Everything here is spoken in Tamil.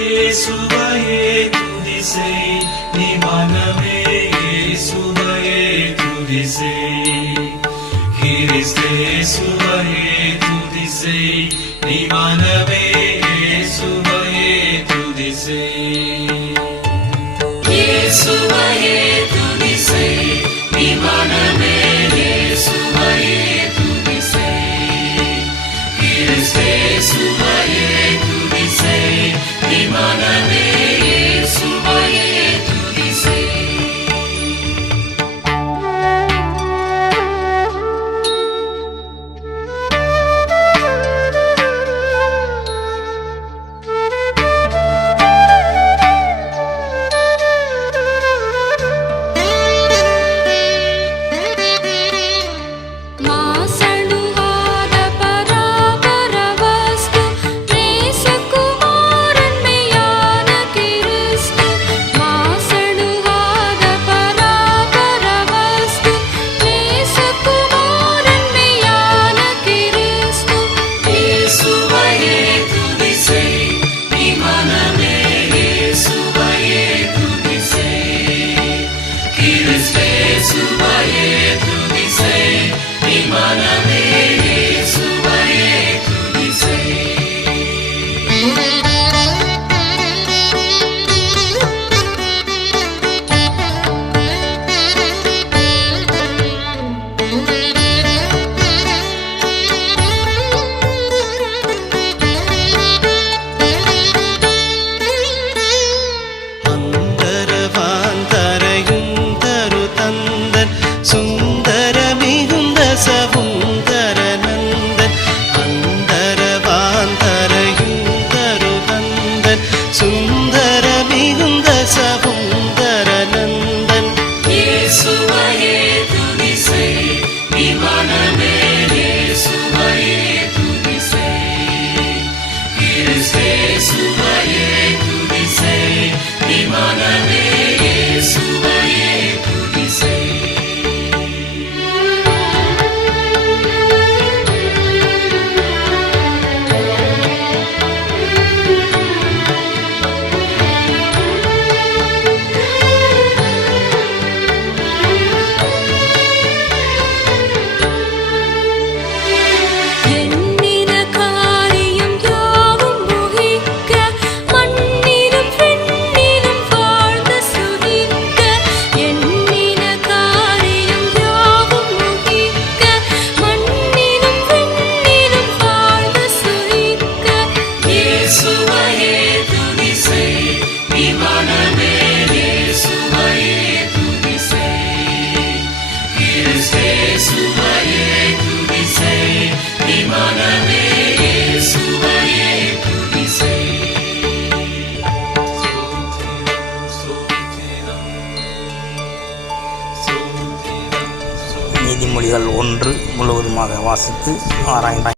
இயேசுவையே துதிசை. நீ மனமே இயேசுவையே துதிசை. கிறிஸ்தே இயேசுவையே துதிசை. நீ மனமே இயேசுவையே துதிசை. இயேசு Imananı Também Jesus. நீதிமொழிகள் ஒன்று முழுவதுமாக வாசித்து ஆராய்ந்தார்